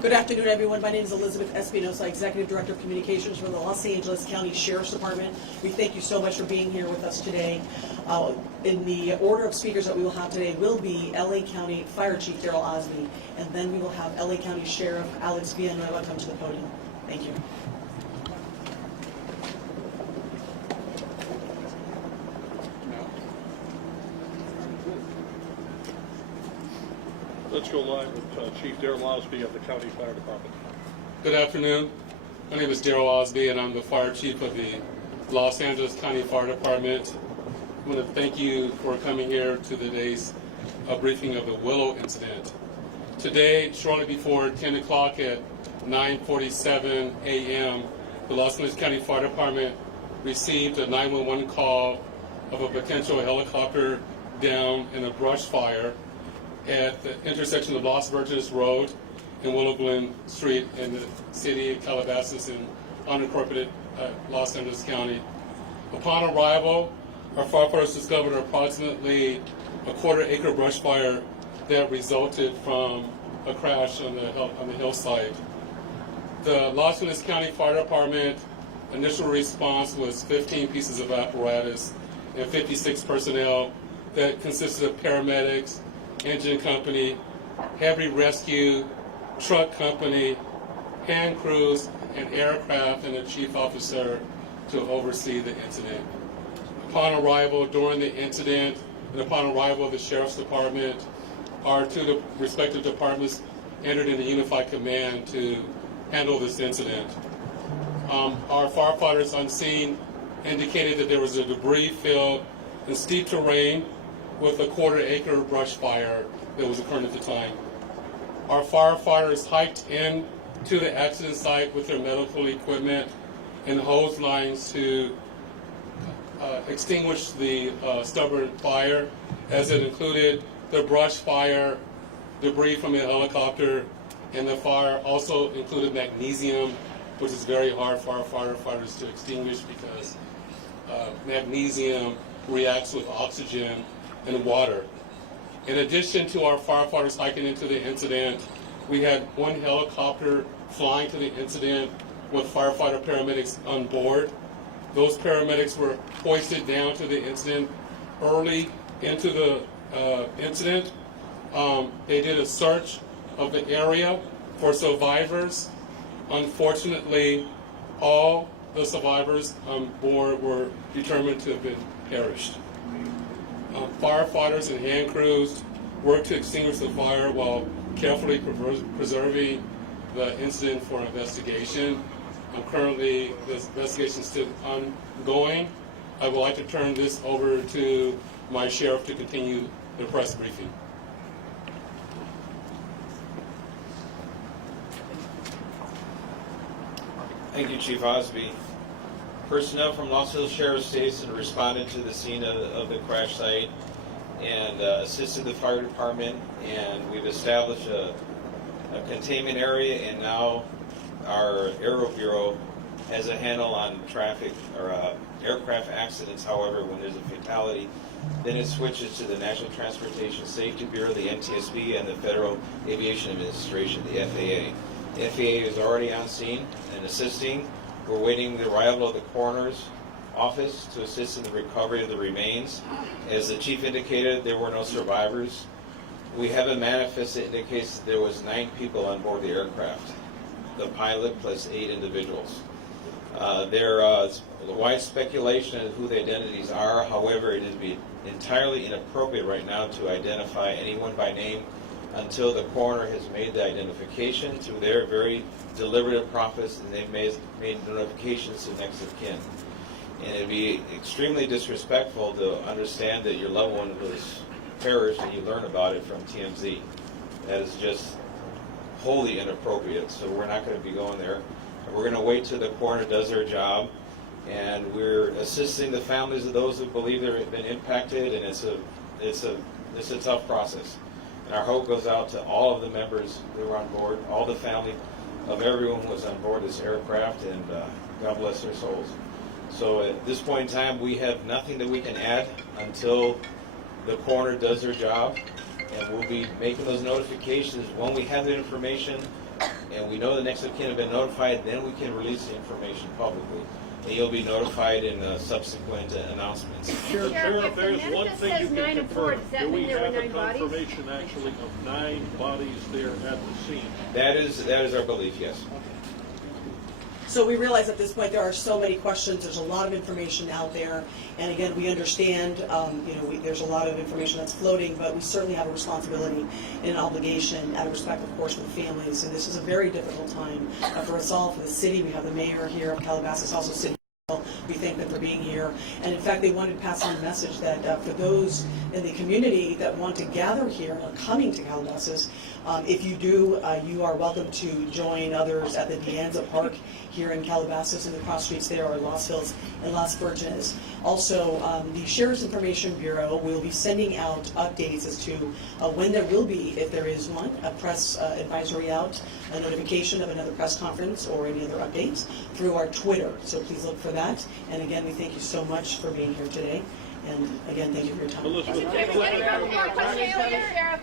Good afternoon, everyone. My name is Elizabeth Espinosa, Executive Director of Communications for the Los Angeles County Sheriff's Department. We thank you so much for being here with us today. In the order of speakers that we will have today will be LA County Fire Chief Daryl Osby, and then we will have LA County Sheriff Alex Villanueva come to the podium. Thank you. Let's go live with Chief Daryl Osby of the County Fire Department. Good afternoon. My name is Daryl Osby, and I'm the Fire Chief of the Los Angeles County Fire Department. I want to thank you for coming here to today's briefing of the Willow incident. Today, shortly before 10 o'clock at 9:47 a.m., the Los Angeles County Fire Department received a 911 call of a potential helicopter down in a brush fire at the intersection of Los Virgenes Road and Willow Glen Street in the city of Calabasas in unincorporated Los Angeles County. Upon arrival, our firefighters discovered approximately a quarter-acre brush fire that resulted from a crash on the hillside. The Los Angeles County Fire Department initial response was 15 pieces of apparatus and 56 personnel that consisted of paramedics, engine company, heavy rescue, truck company, hand crews, and aircraft, and a chief officer to oversee the incident. Upon arrival during the incident, and upon arrival of the Sheriff's Department, our two respective departments entered into unified command to handle this incident. Our firefighters on scene indicated that there was a debris field in steep terrain with a quarter-acre brush fire that was occurring at the time. Our firefighters hiked in to the accident site with their medical equipment and hose lines to extinguish the stubborn fire, as it included the brush fire, debris from the helicopter, and the fire also included magnesium, which is very hard for our firefighters to extinguish because magnesium reacts with oxygen and water. In addition to our firefighters hiking into the incident, we had one helicopter flying to the incident with firefighter paramedics on board. Those paramedics were hoisted down to the incident early into the incident. They did a search of the area for survivors. Unfortunately, all the survivors on board were determined to have been perished. Firefighters and hand crews worked to extinguish the fire while carefully preserving the incident for investigation. Currently, this investigation is still ongoing. I would like to turn this over to my sheriff to continue the press briefing. Thank you, Chief Osby. Personnel from Los Angeles Sheriff's Station responded to the scene of the crash site and assisted the fire department, and we've established a containment area, and now our Aero Bureau has a handle on traffic or aircraft accidents. However, when there's a fatality, then it switches to the National Transportation Safety Bureau, the NTSB, and the Federal Aviation Administration, the FAA. The FAA is already on scene and assisting. We're waiting the arrival of the coroner's office to assist in the recovery of the remains. As the chief indicated, there were no survivors. We have a manifest that indicates that there was 9 people on board the aircraft, the pilot plus 8 individuals. There is wide speculation of who the identities are. However, it would be entirely inappropriate right now to identify anyone by name until the coroner has made the identification through their very deliberative process, and they've made notifications to next of kin. And it'd be extremely disrespectful to understand that your loved one was perished and you learn about it from TMZ. That is just wholly inappropriate, so we're not going to be going there. We're going to wait till the coroner does their job, and we're assisting the families of those who believe they've been impacted, and it's a tough process. And our hope goes out to all of the members who were on board, all the family of everyone who was on board this aircraft, and God bless their souls. So at this point in time, we have nothing that we can add until the coroner does their job, and we'll be making those notifications when we have the information and we know the next of kin have been notified, then we can release the information publicly. And you'll be notified in subsequent announcements. Sheriff, if the there's one manifest thing you says 9 can and 4, confirm. does that Do we mean there were have a 9 bodies? confirmation actually of 9 bodies there at the scene? That is our belief, yes. So we realize at this point there are so many questions, there's a lot of information out there, and again, we understand, there's a lot of information that's floating, but we certainly have a responsibility and an obligation out of respect, of course, for the families, and this is a very difficult time for us all, for the city. We have the mayor here of Calabasas, also city. We thank them for being here, and in fact, they wanted to pass on the message that for those in the community that want to gather here and are coming to Calabasas, if you do, you are welcome to join others at the Deanza Park here in Calabasas, and the cross streets there are Los Hills and Las Virgenes. Also, the Sheriff's Information Bureau will be sending out updates as to when there will be, if there is one, a press advisory out, a notification of another press conference or any other updates through our Twitter. So please look for that. And again, we thank you so much for being here today. And again, thank you for your time. Elizabeth, Sheriff,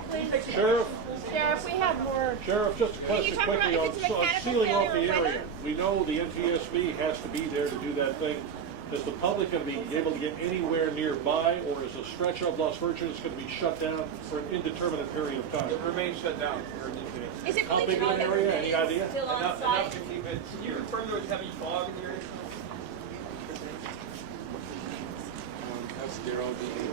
please. Sheriff, Sheriff, we have more. Sheriff, just a Can you question talk quickly about on if it's a mechanical sealing off the failure or area. weather? We know the NTSB has to be there to do that thing. Is the public going to be able to get anywhere nearby, or is a stretch of Las Virgenes going to be shut down for an indeterminate period of time? It remains shut down. Is it How really big of an area? Any idea? still on Enough site? to keep it. Can you confirm there was heavy fog in the area? That's Daryl, the